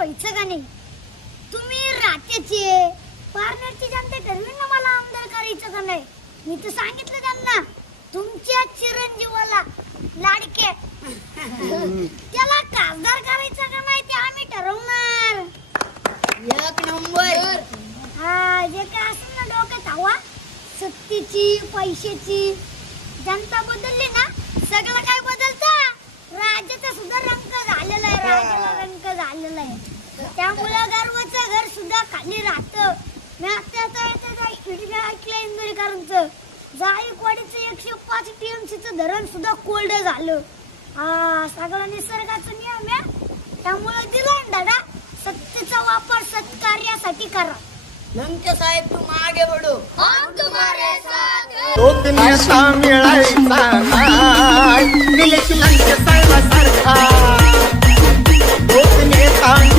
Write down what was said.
व्हायचं का नाही? तुम्ही रात्याचे पारनेरची जनता ठरवी ना मला आमदार करायचं का नाही. मी तर सांगितलं त्यांना तुमच्या चिरंजीवाला लाडके त्याला खासदार करायचं का नाही ते आम्ही ठरवणार. एक नंबर. हा जे काय असेल ना डोक्यात हवा सत्तेची पैशाची जनता बदलली ना सगळं काय बदलतं. राज्याचा सुद्धा रंग झालेला आहे. राज्याला रंग झालेला आहे. त्यामुळे गर्वाचं घर सुद्धा खाली राहतं. मी आता ऐकलं इंदोरीकरांचं जायकवाडीचं 105 TMCचं धरण सुद्धा कोल्ड झालं. हा सगळं निसर्गाचा नियम आहे. त्यामुळे दिलाय दादा सत्तेचा वापर सत्कार्यासाठी करा. लंके साहेब तुम आगे बढ़ो, हम तुम्हारे साथ हैं. तो नेता मिळायचा नाही, निलेश लंके साहेबासारखा.